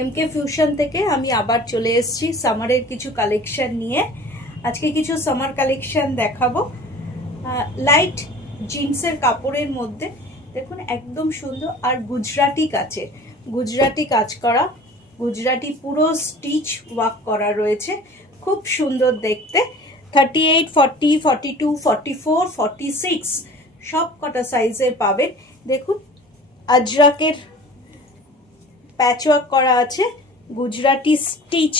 এমকে fusion থেকে আমি আবার চলে এসেছি সামারের কিছু কালেকশন নিয়ে। আজকে কিছু সামার কালেকশন দেখাবো। লাইট জিন্সের কাপড়ের মধ্যে দেখুন একদম সুন্দর, আর গুজরাটি কাচের, গুজরাটি কাজ করা, গুজরাটি পুরো স্টিচ ওয়ার্ক করা রয়েছে, খুব সুন্দর দেখতে। 38, 40, 42, 44, 46 সব কটা সাইজের পাবেন। দেখুন আজরাকের প্যাচওয়ার্ক করা আছে, গুজরাটি স্টিচ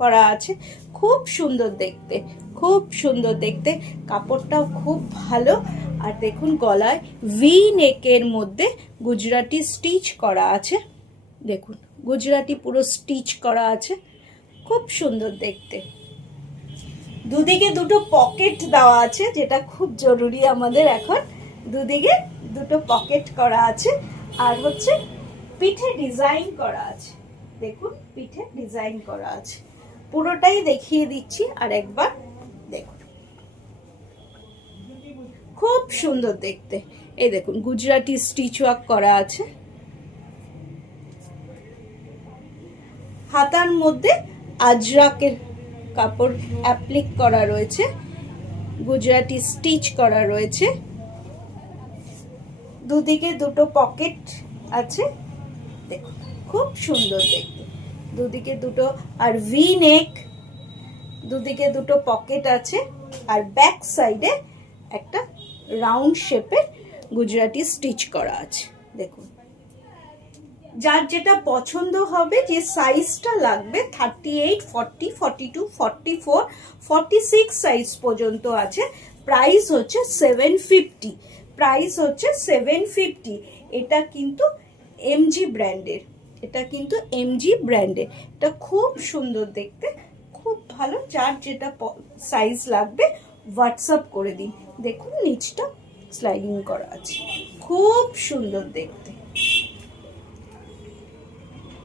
করা আছে, খুব সুন্দর দেখতে, খুব সুন্দর দেখতে। কাপড়টাও খুব ভালো। আর দেখুন গলায় ভি নেকের মধ্যে গুজরাটি স্টিচ করা আছে, দেখুন গুজরাটি পুরো স্টিচ করা আছে, খুব সুন্দর দেখতে। দুদিকে দুটো পকেট দেওয়া আছে, যেটা খুব জরুরি আমাদের এখন। দুদিকে দুটো পকেট করা আছে, আর হচ্ছে পিঠে ডিজাইন করা আছে, দেখুন পিঠে ডিজাইন করা আছে। পুরোটাই দেখিয়ে দিচ্ছি আর একবার দেখুন, খুব সুন্দর দেখতে। এই দেখুন গুজরাটি স্টিচ ওয়ার্ক করা আছে, হাতার মধ্যে আজরাকের কাপড় অ্যাপ্লিক করা রয়েছে, গুজরাটি স্টিচ করা রয়েছে, দুদিকে দুটো পকেট আছে, দেখুন খুব সুন্দর দেখতে। দুদিকে দুটো, আর ভি নেক, দুদিকে দুটো পকেট আছে, আর ব্যাক সাইডে একটা রাউন্ড শেপের গুজরাটি স্টিচ করা আছে। দেখুন যার যেটা পছন্দ হবে, যে সাইজটা লাগবে, 38, 40, 42, 44, 46 সাইজ পর্যন্ত আছে। প্রাইস হচ্ছে 750, প্রাইস হচ্ছে 750। এটা কিন্তু এমজি ব্র্যান্ডের, এটা কিন্তু এমজি ব্র্যান্ডের। এটা খুব সুন্দর দেখতে, খুব ভালো। যার যেটা সাইজ লাগবে হোয়াটসঅ্যাপ করে দিন। দেখুন নিচটা স্লাইডিং করা আছে, খুব সুন্দর দেখতে।